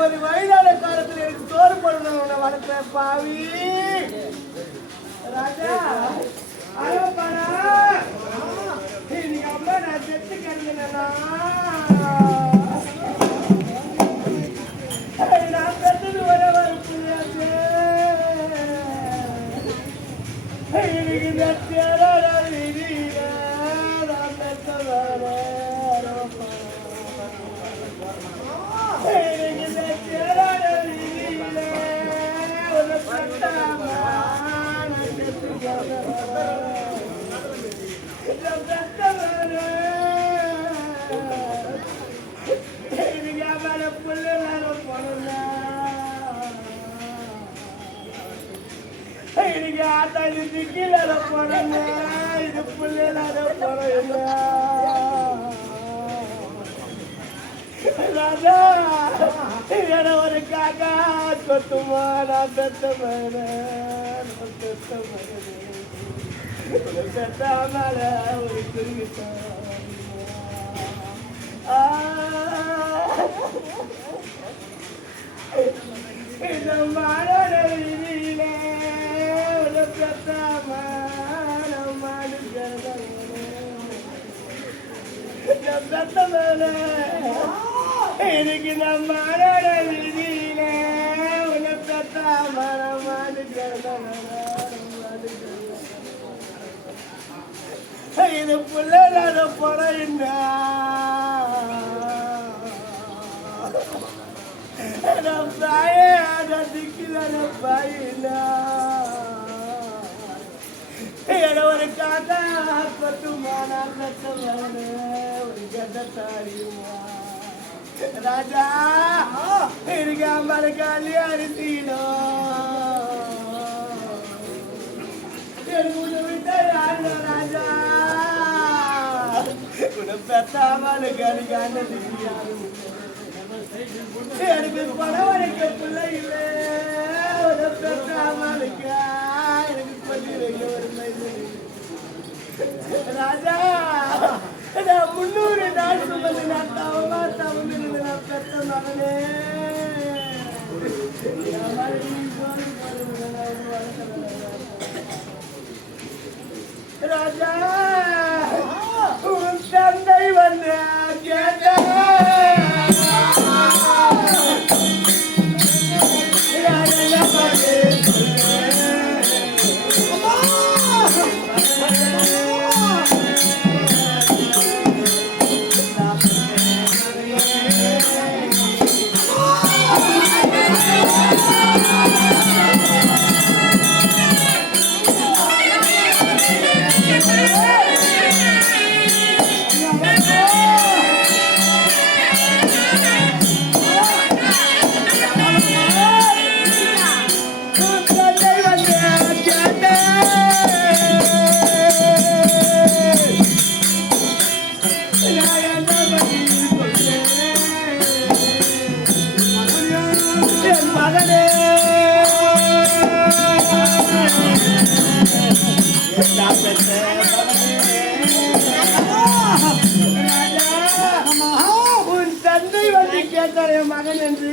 ஒரு வயதான காலத்தில் எனக்கு சோறு போடணும் வளர்ப்ப பாவி ராஜா அழகானா நீங்க அம்மா நான் செத்து கிடந்தேனா நான் பெற்றது ஒரே ஒரு புள்ளியாச்சு எனக்கு நச்சேரா நான் பெற்ற இன்னைக்கு ஆட்டா இது கீழே போனேன் இது புள்ளையில போறேன் ராஜா என ஒரு காக்கா கொத்துமா நான் பெத்த மகன் பெத்தாமல ஒரு குருவித்தான் இந்த மாடோட வீதியிலே ஒரு பெத்தாம மாடு பெத்த மேல எனக்கு நம்ம வீதியில உன்னை பெற்ற மரமாடு இது பிள்ளைல போறேன்னா பாய திக்கில பாயினா எடவனுக்காக பத்துமானா கட்டவனே ஒரு கட்டத்தாடியுமா ராஜா இருக்காம கல்யாணித்தீனோ ராஜா உன பெத்தாமலுக்கு அடிக்காண்ட எனக்கு பணம் வரைக்க பிள்ளை இல்லை உன பெத்தாமலுக்கு எனக்கு கொஞ்சம் ஒரு ராஜா நான் 300 நாள் சுமந்து நான் தவமா தவந்து நான் பெற்ற மகனே ராஜா உன் தந்தை வந்து கேட்ட உன் தந்தை வந்து கேட்டார் என் மகன் என்று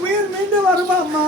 உயிர் மீண்டு வருமாம்மா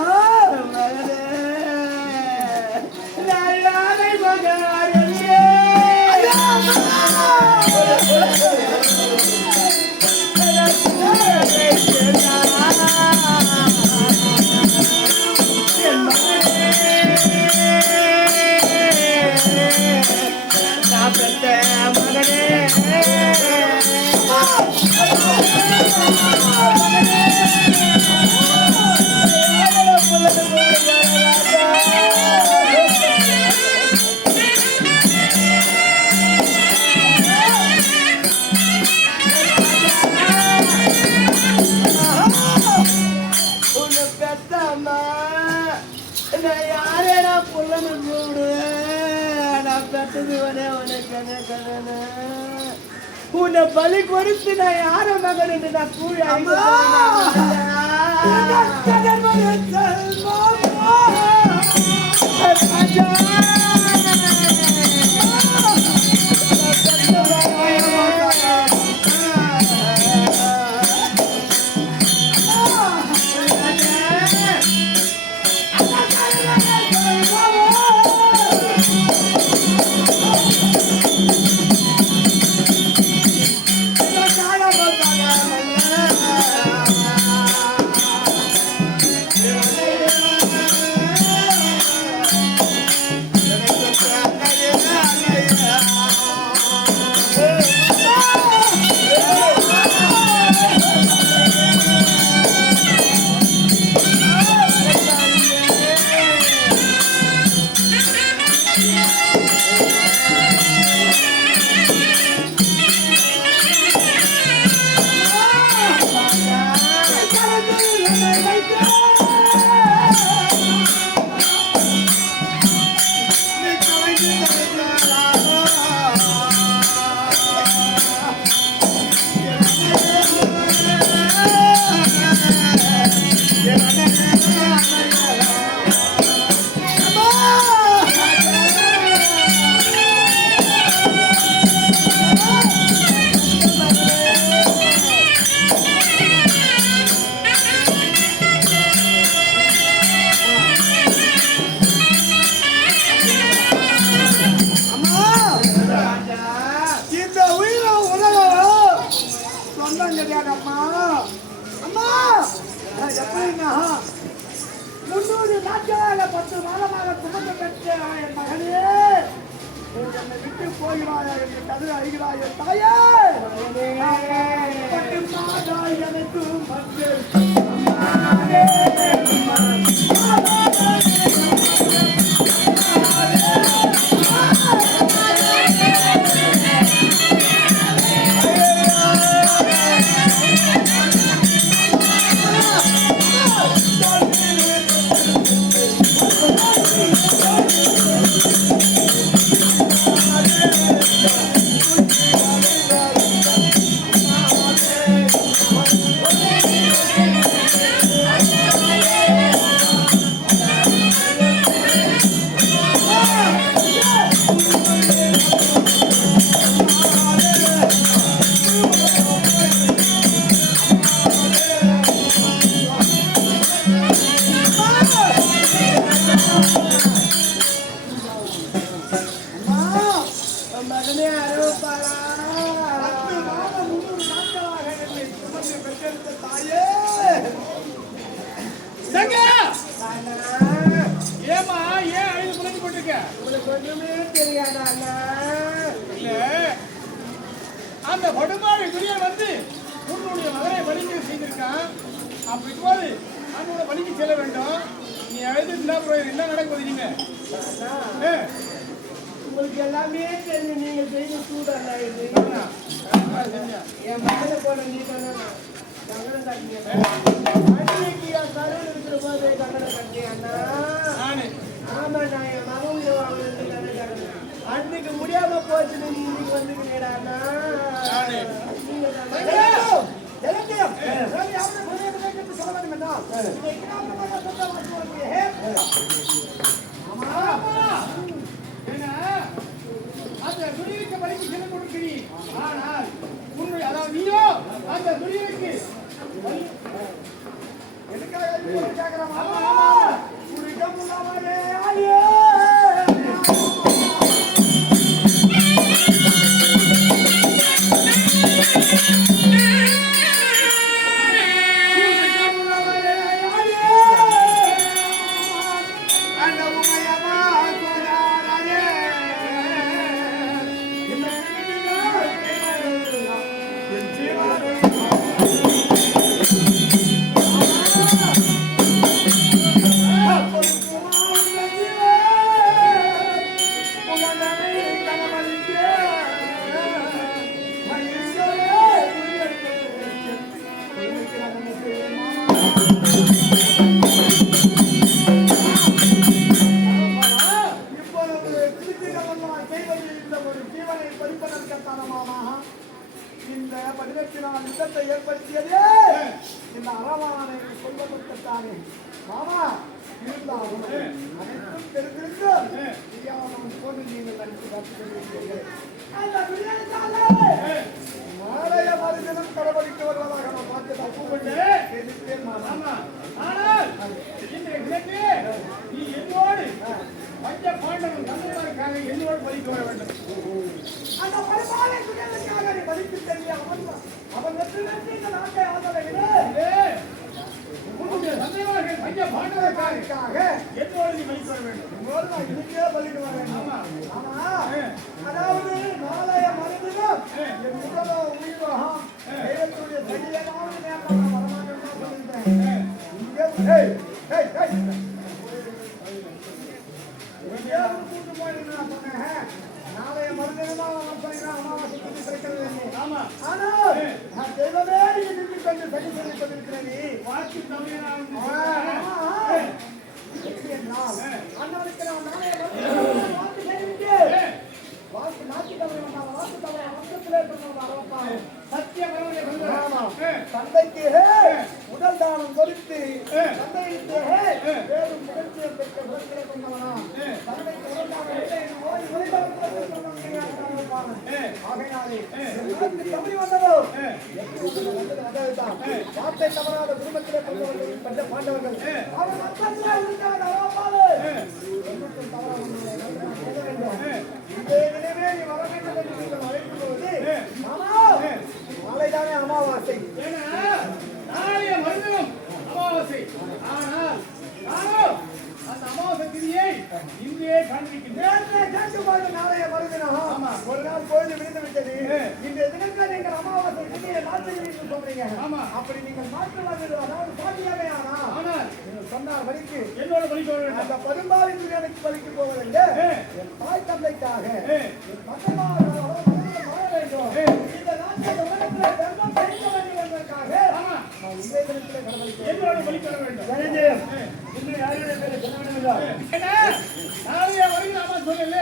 உன்னை பலி கொடுத்து நான் யார மகன் என்று நான் கூறி அதுதான் கிடையாது அம்மா. அம்மா எப்படின்னா 300 நாட்களாக 10 மாதமாக சுமந்து பெற்ற என் மகனே என்னை விட்டு போகிறாயா என்று கதை அழுகிறாய் தாயே. எனக்கு ஏமா ஏன் அழுது புரிஞ்சு போட்டிருக்க? உங்களுக்கு ஒண்ணுமே தெரியாதா? இல்ல அந்த கொடுமாடி துரியன் வந்து உன்னுடைய மகனை வலிக்கு செய்திருக்கான். அப்படி போது அவனோட வலிக்கு செல்ல வேண்டும். நீ அழுது என்ன நடக்குது? நீங்க உங்களுக்கு எல்லாமே தெரியும். நீங்க செய்ய சூடா இது என் மகனை போன நீ கங்கணம் கட்டிய கருள் இருக்கிற போது கங்கணம் கட்டியாண்ணா. ஆமா நான் என் மகன் அன்னைக்கு முடியாம போச்சுன்னு நீ இன்னைக்கு வந்துக்கிறீடாண்ணா. அந்த துரியனுக்கு வலிக்கு செல்ல கொடுக்கிறீ. ஆனால் உன்னுடைய அதாவது நீயோ அந்த துரியனுக்கு இந்த படிவத்தினால் யுத்தத்தை ஏற்படுத்தியதே இந்த அரவானை சொல்வதற்கானே. மாமா இருந்தாலும் அனைத்தும் தெரிந்திருக்கும் போன்று நீங்கள் மாலைய மனிதனும் கடவுளுக்கு வருவதாக நான் பார்த்து தப்பு கொண்டேன். ஆனால் நீ என்னோடு பஞ்ச பாண்டவன் தந்தைக்காக என்னோடு பலிக்க வர வேண்டும். அந்த பரிமாலை சுடலுக்காக நீ பலித்து தெரிய அவன் வெற்றி இந்த நாட்டை ஆதரவிலே உன்னுடைய தந்தைவார்கள் பஞ்ச பாண்டவர்களுக்காக என்னோடு நீ பலிக்க வர வேண்டும். என்னோடு நான் இதுக்கே பலிக்க வர வேண்டும். ஆமா அதாவது நாளைய மனிதனும் என் முதல உயிரோகம் தெய்வத்துடைய சகிதமான நேரம் வரமாட்டேன் சொல்லிட்டேன். கூட்டு போய் நான் சொன்னேன். நாளைய மறுதினம் அமாவாசை பற்றி கிடைக்கிறது. ஆனால் நான் தெய்வமே இருந்து கொண்டு சரி சொல்லி கொண்டிருக்கிறேன். வாக்கு தமிழ் அண்ணனுக்கு நான் நாளைய வாக்கு செய்து வாக்கு நாட்டு தமிழ் வாக்கு தமிழ் வம்சத்திலே சத்திய தந்தைக்கு உடல் தானம் கொடுத்து தந்தைக்கு வேறும் முகர்ச்சியை பெற்ற விளக்கிலே கொண்டவனா தந்தைக்கு உடல் தானம் ஆகையாலே தமிழ் வந்ததோ வார்த்தை தவறாத குடும்பத்திலே கொண்டவர்கள் பெற்ற பாண்டவர்கள் அவர் மக்களிலே உண்டான அறப்பாடு இதே நிலைமே நீ வர வேண்டும் என்று நீங்கள் அழைக்கும் போது மாலைதானே அமாவாசை சொல்றீங்க. ஆமா. அப்படி நீங்கள் மாற்றலாம் அதாவது சாத்தியமே ஆனால் சொன்னார் வழிக்கு என்னோட பலிக்க வேண்டும். அந்த பதும்பாவின் எனக்கு பலிக்கு போவதில்லை. என் தாய் தந்தைக்காக என் மக்களால் வாழ வேண்டும். இந்த நாட்டில் உலகத்தில் தர்மம் பலிக்க வேண்டும் என்பதற்காக நான் இன்றைய தினத்திலே கடமைக்கு என்னோட பலிக்க வேண்டும். இன்னும் யாருடைய பேரை சொல்ல வேண்டும். நாளைய வரைக்கும் அம்மா சொல்லல.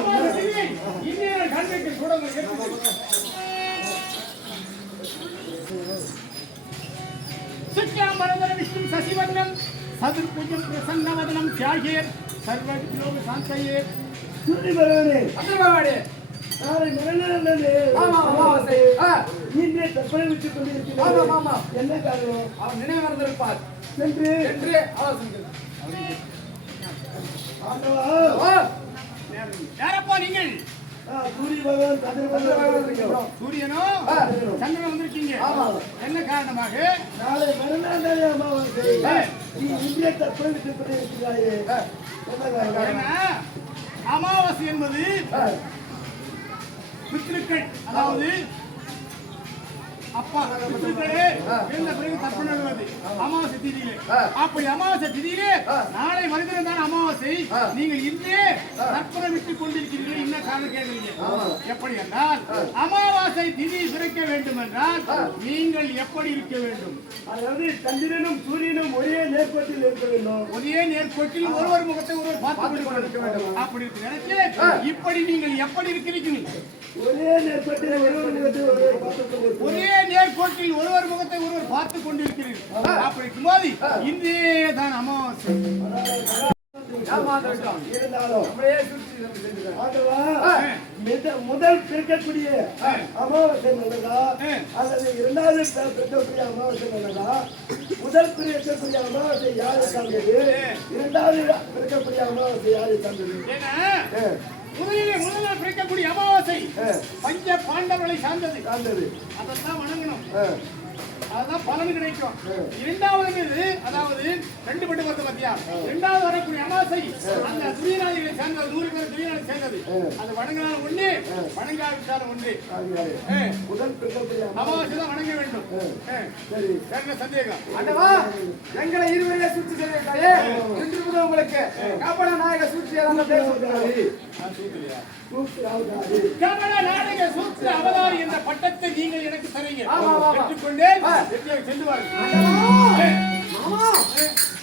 அம்மா சொல்லி இன்னைய கண்மைக்கு கூட சிக்யாம்பரதர விஷ்ணு சசிவதனம் சதுர்புஜம் பிரசன்னவதனம் தியாகேர் சர்வலோக சாந்தயே சுருதிபரவனே அந்தமாவாடே நாளை மரணம் ஆமா அமாவாசை நீங்களே தற்பனை விட்டுக் கொண்டிருக்கிறார். ஆமா ஆமா என்ன காரணம்? அவர் நினைவு மறந்திருப்பார் சென்று என்று ஆலோசனை ஆண்டவா யாரப்பா நீங்கள்? சூரிய பகவான் சந்திர பகவான் இருக்கிறோம். சூரியனோ சந்திரன் வந்திருக்கீங்க. என்ன காரணமாக? நாளை மறுநாள் அமாவாசை. நீ இந்திய தற்பனை விட்டுக் கொண்டிருக்கிறாயே என்ன காரணம்? ஏன்னா, அமாவாசை என்பது பித்ருக்கள், அதாவது அப்பா பித்ருக்களே இருந்த பிறகு தர்ப்பணம் நடுவது அமாவாசை திதியிலே. அப்படி அமாவாசை திதியிலே நாளை மனிதன் தான் அமாவாசை. நீங்கள் இன்றே தர்ப்பணம் விட்டுக் கொண்டிருக்கிறீர்கள். என்ன காரணம் கேட்கிறீங்க? எப்படி என்றால் அமாவாசை திதி பிறக்க வேண்டும் என்றால் நீங்கள் எப்படி இருக்க வேண்டும்? அதாவது சந்திரனும் சூரியனும் ஒரே நேர்கோட்டில் இருக்க வேண்டும். ஒரே நேர்கோட்டில் ஒருவர் முகத்தை ஒருவர் பார்த்து கொண்டிருக்க வேண்டும். அப்படி இருக்கு நினைச்சு இப்படி நீங்கள் எப்படி இருக்கிறீர்கள்? ஒரே நேர்கோட்டில் ஒருவர் முகத்தை ஒருவர் பார்த்துக் கொண்டிருக்கிறோம். ஒரே நேர்கோட்டில் ஒருவர் முகத்தை ஒருவர் பார்த்துக் கொண்டிருக்கிறீர்கள். அப்படி இருக்கும்போது இன்றே தான் அமாவாசை. இருந்தாலும் ஆண்டவா, முதல் பிறக்கக்கூடிய அமாவாசை நல்லதா அல்லது இரண்டாவது பிறக்கக்கூடிய அமாவாசை நல்லதா? முதல் பிறக்கக்கூடிய அமாவாசை யாரை சார்ந்தது? இரண்டாவது பிறக்கக்கூடிய அமாவாசை யாரை சார்ந்தது? முதலில் பிறக்கக்கூடிய அமாவாசை பஞ்ச பாண்டவர்களை சார்ந்தது. அதைத்தான் வணங்கணும். அதுதான் பலன் கிடைக்கும். இரண்டாவது அதாவது ரெண்டு பட்டு பார்த்த பத்தியா இரண்டாவது வரக்கூடிய அமாவாசை அந்த துரியநாதிகளை சேர்ந்தது. 100 பேர் துரியநாதி சேர்ந்தது. அது வணங்கினாலும் ஒண்ணு, வணங்காவிட்டாலும் ஒன்று. முதல் பிறக்கக்கூடிய அமாவாசை தான் வணங்க வேண்டும். என்ன சந்தேகம்? ஆண்டவா, எங்களை இருவரையே சூழ்ச்சி செய்திருக்காயே, இன்று முதல் உங்களுக்கு காப்பட நாயக சூழ்ச்சியாக பேர் சொல்கிறாரு. கமல நாடக சூத்திர அவதாரி என்ற பட்டத்தை நீங்கள் எனக்கு தரீங்க. பெற்றுக்கொண்டேன். சென்று வாருங்கள்.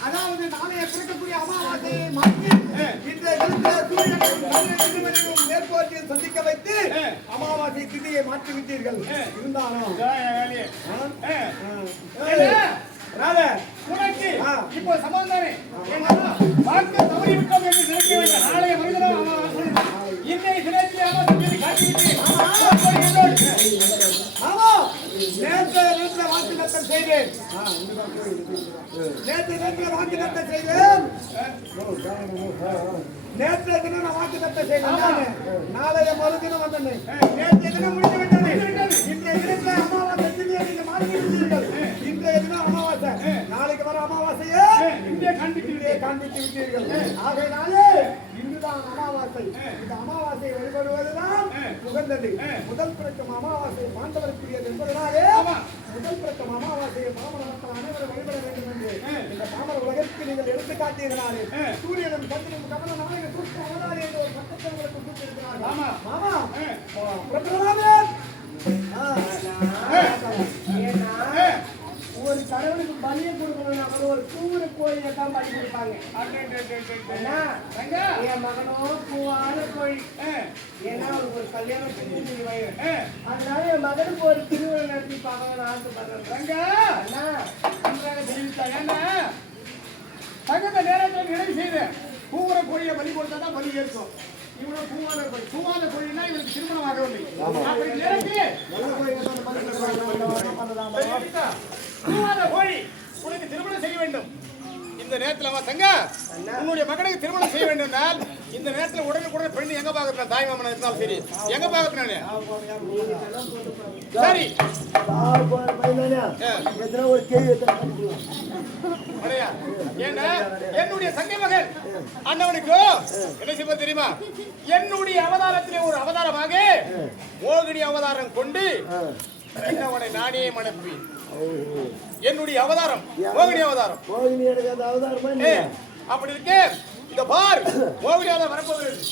அதாவது நாளைய பிறக்கக்கூடிய அமாவாசையை மாற்றி இன்றைய தினத்தில் சூரியனும் மேற்கோட்டில் சந்திக்க வைத்து அமாவாசை திதியை மாற்றி விட்டீர்கள். இருந்தாலும் உனக்கு இப்போ சமாதானே பார்க்க தவறி விட்டோம் என்று நினைக்க வேண்டும். நாளைய மனிதனும் இன்றைய தினத்திலே அமாவாசை காட்டிவிட்டு நேற்று வாக்குத்தத்தம் செய்தேன். நேற்று வாக்குத்தத்தம் செய்தேன். நேற்றைய தினம் நான் வாக்குத்தத்தம் செய்தேன். நாளைய மறுதினம் வந்தேன். நேற்றைய தினம் முடிந்து விட்டது. இன்றைய தினத்தில் அமாவாசை திதியை நீங்கள் மாற்றி விட்டீர்கள். இன்றைய தினம் அமாவாசை, நாளைக்கு வர அமாவாசையே இங்கே காண்பித்து விட்டீர்கள். ஆகையினாலே இன்றுதான் அமாவாசை. இந்த அமாவாசையை வழிபடுவதுதான் உகந்தது. முதல் பிறக்கும் அமாவாசை பாண்டவருக்குரியது என்பதனாலே முதல் பிறக்கும் அமாவாசையை பாமர மக்கள் அனைவரும் வழிபட வேண்டும் என்று இந்த பாமர உலகத்துக்கு நீங்கள் எடுத்து காட்டியதனாலே சூரியனும் சந்திரனும் கமல நாயக சூழ்ச்சி அவதாரி என்ற ஒரு பட்டத்தை உங்களுக்கு கொடுத்திருக்கிறார்கள். மாமா பிரபலமாவே ஒரு கடவுளுக்கு பலியை கொடுக்கணும்னா ஒரு பூவுல கோழியை தான் பலி கொடுப்பாங்க. என் மகனோ பூவான கோழி. ஏன்னா அவருக்கு ஒரு கல்யாணம் செஞ்சு அதனால என் மகனுக்கு ஒரு திருவிழா நடத்தி பார்க்கணும்னு தகுந்த நேரத்தில் நிறைவு செய்த பூவுற கோழியை பலி கொடுத்தா தான் பலி ஏற்கும். இவ்வளவு பூவாத கோழினா இவருக்கு திருமணம் ஆகவில்லை. அப்படி நிரப்பி பூவாத கோழி உனக்கு திருமணம் செய்ய வேண்டும். இந்த நேரத்தில் தங்க உன்னுடைய மகனுக்கு திருமணம் செய்ய வேண்டும் என்றால் இந்த நேரத்தில் உடனுக்குடன் பெண்ணு எங்க பாக்குறா? தாய் மாமன் இருந்தாலும் சரி, எங்க பாக்குறானே சரி ஒரு கேள்வி ஏன்னா என்னுடைய சங்கை மகன் அண்ணவனுக்கு என்ன செய்ய தெரியுமா? என்னுடைய அவதாரத்திலே ஒரு அவதாரமாக மோகினி அவதாரம் கொண்டு அவனை நானே மணப்பேன். என்னுடைய அவதாரம் மோகினி அவதாரம். மோகினி எனக்கு அந்த அவதாரமா இல்லையா? அப்படி இருக்கே இந்த பார் மோகினியால வரப்போகிறது.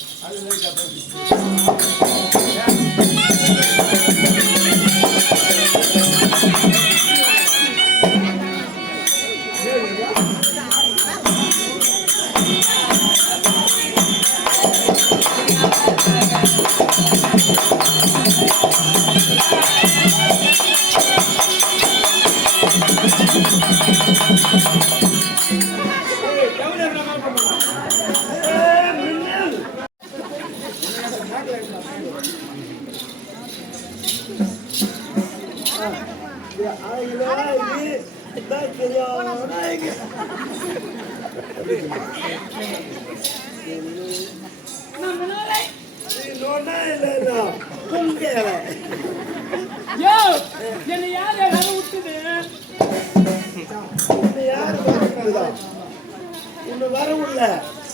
வரவுள்ள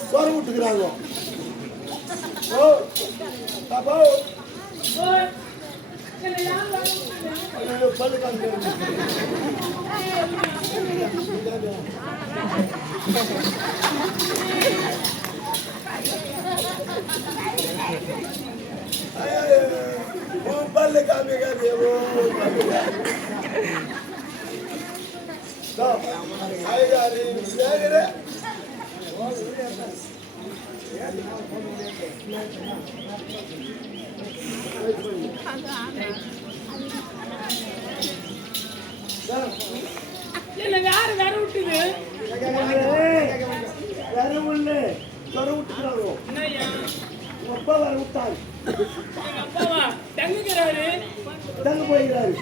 சொர விட்டுக்கிறாங்க. பல்லு காமிக்க யாரு வேற விட்டுது வரவுள்ள சொர விட்டுக்கிறாங்க. அப்பா வர விட்டாரு. அப்பாவா தங்குகிறாரு தங்க போயிருக்கிறாரு.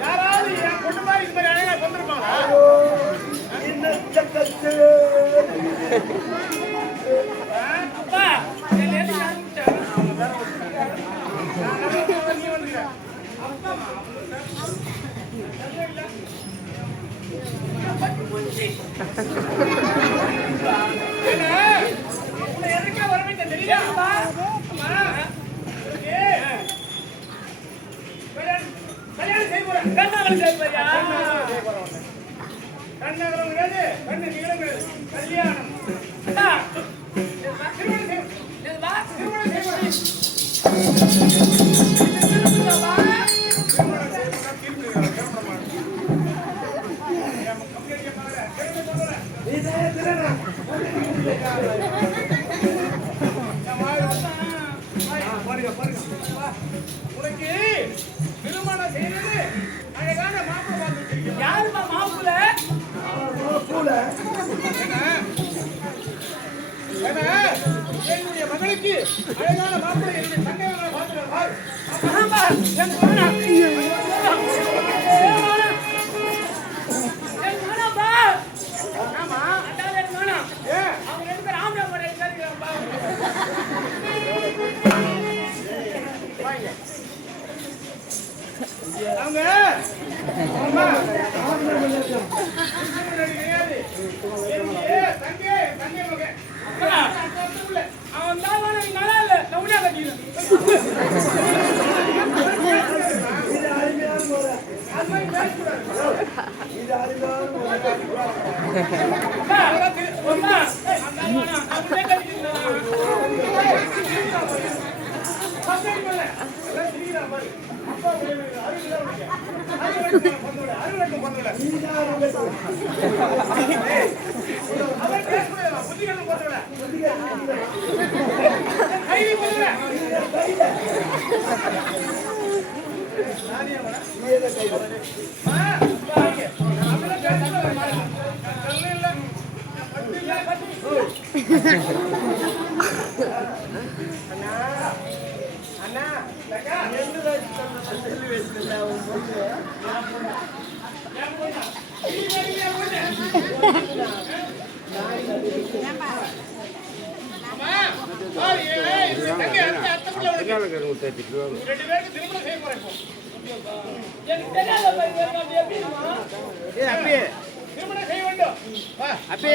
யாராவது என் பொண்ணு மாதிரி இந்த மாதிரி அழகா வந்திருப்பாங்களா? அப்பா எதுக்கா வரவே தெரியா? கல்யாணம் செய்ய போறேன். கண்ணகரம் கிடையாது, கண்ணு நீளம் கிடையாது. கல்யாணம் திருமணம் செய்ய உனக்கு திருமணம் செய்யறது அழகான மாப்பிள்ளை பார்த்து வச்சிருக்கீங்க. யாருமா மாப்பிள்ளை? என்னுடைய மகளுக்கு அழகான மாப்பிள்ளை என்னுடைய தங்கைகளை பார்த்துருவார். அவங்க தங்கை மகன் அறுவட்டும் பொண்ணுல அவன் பேசக்கூடாது புத்திகளும் பொண்ணுல கைதி பொண்ணுல அண்ணா எந்த சொல்லி வச்சிருந்தா உன் பொண்ணு திருமணம் செய்ய வேண்டும் அப்பே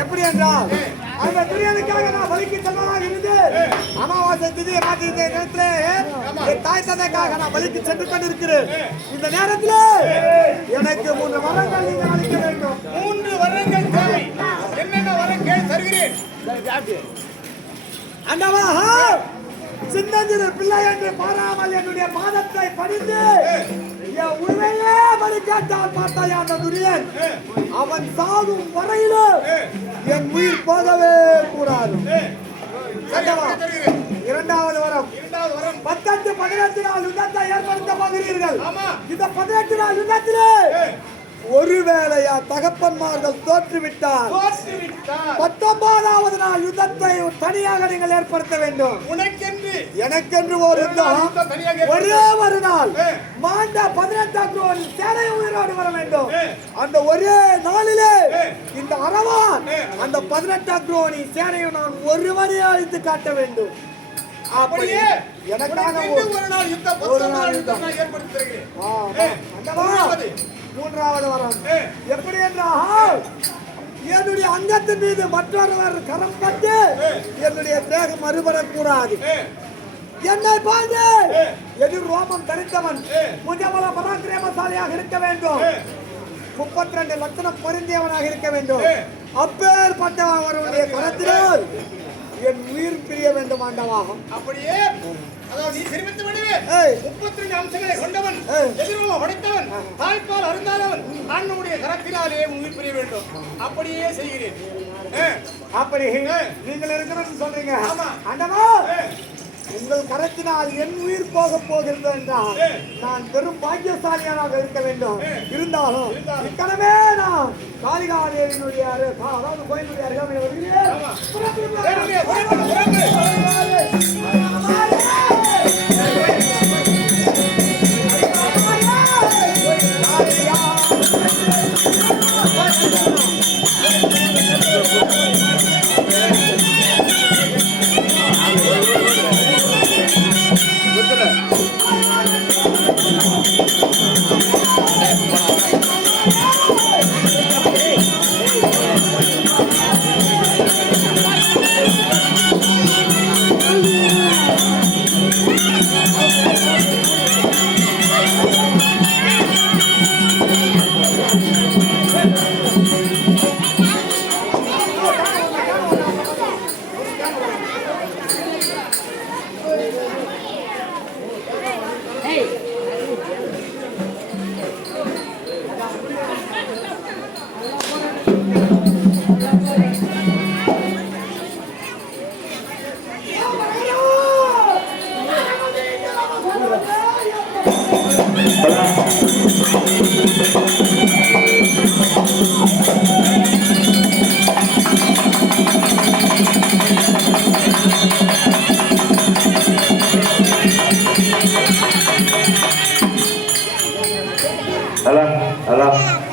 எப்படி என்றால் அந்த துரியனுக்காக நான் வலிக்கு செல்வதாக இருந்து அமாவாசை திதியை மாற்றிருந்த நேரத்திலே என் தாய் தந்தைக்காக நான் வலிக்கு சென்று கொண்டிருக்கிறேன். இந்த நேரத்தில் எனக்கு 3 வரங்கள் நீங்கள் அளிக்க வேண்டும். 3 வரங்கள் தேவை. என்னென்ன வரங்கள் தருகிறேன்? அண்ணவா சின்னஞ்சிறு பிள்ளை என்று பாராமல் என்னுடைய பாதத்தை பணிந்து என் உண்மையே பலிக்காட்டால் பார்த்தாயா அந்த துரியன், அவன் சாகும் வரையிலும் என் உயிர் போகவே கூடாது. இரண்டாவது வரம் 18 நாள் யுத்தத்தை ஏற்படுத்த போகிறீர்கள். இந்த 18 நாள் யுத்தத்திலே ஒருவேளையா தகப்பன்மார்கள் தோற்றுவிட்டார் 19வது நாள் யுத்தத்தை தனியாக நீங்கள் ஏற்படுத்த வேண்டும். எனக்கென்று ஒரு யுத்தம் ஒரே ஒரு நாள் மாண்ட 18ஆம் நாள் சேனை உயிரோடு வர வேண்டும். அந்த ஒரே நாளிலே இந்த அரவான் அந்த 18ஆம் நாள் சேனையை நான் ஒருவரே அழித்து காட்ட வேண்டும். அப்படியே எனக்காக ஒரு நாள் யுத்தம் ஏற்படுத்துகிறேன். 3வது வரம் எப்படி என்றால் என்னுடைய அங்கத்தின் மீது மற்றொருவர் கரம் பட்டு என்னுடைய தேகம் மறுபடக்கூடாது. என்னை பார்த்து எதிர் ரோமம் தரித்தவன் புஜபல பராக்கிரமசாலியாக இருக்க வேண்டும். 32 லட்சணம் பொருந்தியவனாக இருக்க வேண்டும். அப்பேற்பட்ட அவருடைய கரத்தினால் என் உயிர் பிரிய வேண்டும் ஆண்டவாகும். அப்படியே அதாவது நீ தெரிவித்து விடுவே 32 அம்சங்களை கொண்டவன், எதிர்வ உடைத்தவன், தாய்ப்பால் அருந்தாதவன், அண்ணனுடைய கரத்தினாலே உயிர் பிரிய வேண்டும். அப்படியே செய்கிறேன். அப்படி நீங்கள் இருக்கிறது சொல்றீங்க. ஆண்டவா, உங்கள் கரத்தினால் என் உயிர் போக போகிறது என்றால் நான் பெரும் பாக்கியசாலியாக இருக்க வேண்டும். இருந்தாலும் இக்கணமே நான் காளிகாதேவியினுடைய அதாவது கோயிலுடைய அருகாமையில் வருகிறேன். Alah.